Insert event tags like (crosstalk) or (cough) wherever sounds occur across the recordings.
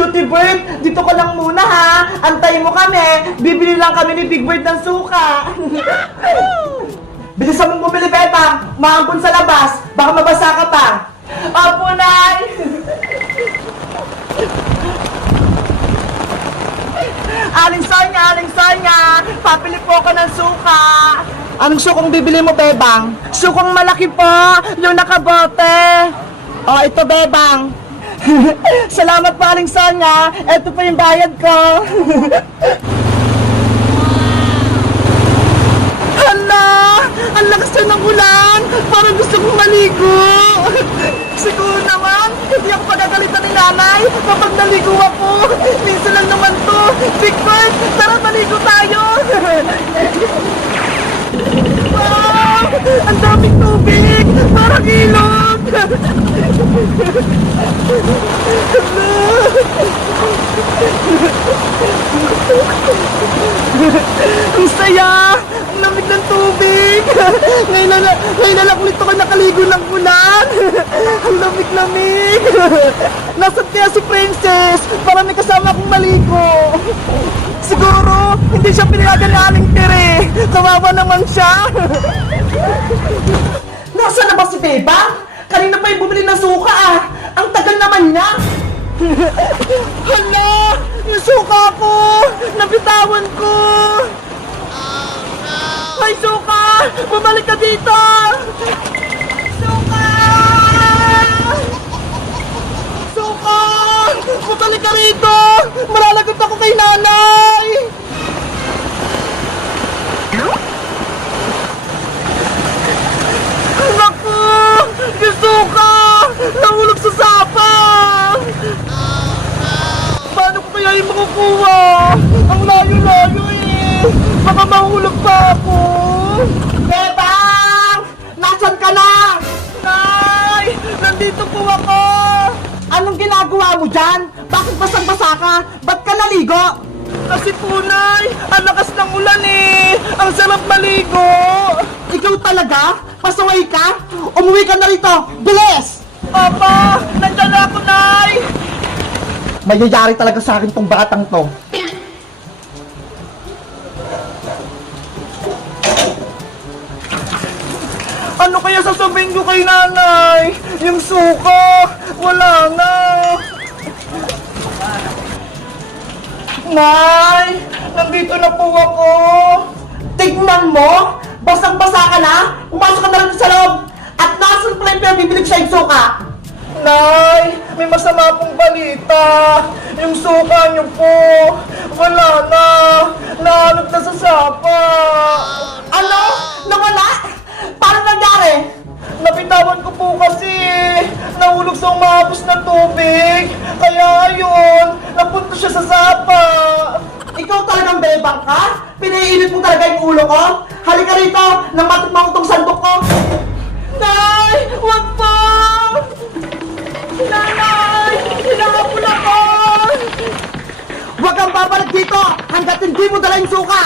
Cutie Bird, dito ka lang muna ha. Antay mo kami. Bibili lang kami ni Big Bird ng suka. (laughs) Bilisan mong bumili, Bebang. Maambon sa labas. Baka mabasa ka pa. Opo, Nay. Aling Sonya, Aling Sonya, papili po ako ng suka. Anong sukong bibili mo, Bebang? Sukong malaki po, yung nakabote. Oh, ito, Bebang. (laughs) Salamat po, Aling Sonya. Ito po yung bayad ko. (laughs) Hala! Ang lakas na ng ulan! Parang gusto kong maligo! (laughs) Siguro naman, hindi ako pagagalitan ni nanay kapag naligo ako! Minsan lang naman to! Big Bird, tara maligo tayo! wow! Ang daming tubig! Parang ilog! Ang saya! Ang lamig ng tubig! ngayon na, lang ulit ako nakaligo ng ulan! Ang lamig-lamig! Nasaan kaya si Princess? Para may kasama akong maligo! Siguro, hindi siya pinayagan na aling tire! Kawawa naman siya! Nasaan na ba si Beba? Kanina pa yung bumili ng suka ah! Ang tagal naman niya! (laughs) Hala! Nasuka ko! Nabitawan ko! Ay, suka! Bumalik ka dito! Suka! Suka! Bumalik ka rito! Malalagot ako kay nanay! Naku! Yung suka! Nahulog sa sapa! Paano ko kaya yung makukuha? Ang layo-layo eh! Baka mahulog pa ako! Bebang! Nasaan ka na? Nay! Nandito po ako! Anong ginagawa mo dyan? Bakit basang-basa ka? Ba't ka naligo? Kasi po, Nay! Ang lakas ng ulan eh! Ang sarap maligo! Ikaw talaga? Pasaway ka? Umuwi ka na rito! Bilis! Papa! Nandiyan na ako! Mayayari talaga sa akin tong batang to. Ano kaya sasabihin ko kay nanay? Yung suka, wala na. Nay, nandito na po ako. Tignan mo, basang-basa ka na, pumasok ka na rin sa loob. At nasan pala yung pinabibili ko sa yung suka? Nay, may masama pong balita. Yung suka niyo po, wala na. Nahanap na sa sapa. Ano? Nawala? Paano nangyari? Nabitawan ko po kasi nahulog sa umabos na tubig. Kaya ayun, napunta siya sa sapa. Ikaw talagang bebang ka? Pinaiinit mo talaga yung ulo ko? Halika rito, nang matikman ko tong sandok ko. Hanggat hindi mo dala yung suka!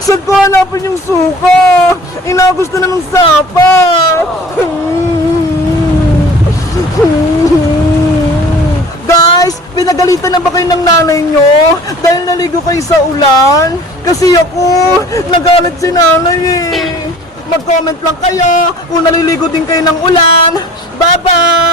Saan ko hanapin yung suka? Inagos na ng sapa! Guys, pinagalitan na ba kayo ng nanay nyo? Dahil naligo kayo sa ulan? Kasi ako, nagalit si nanay eh. Mag-comment lang kayo kung naliligo din kayo ng ulan. Bye-bye!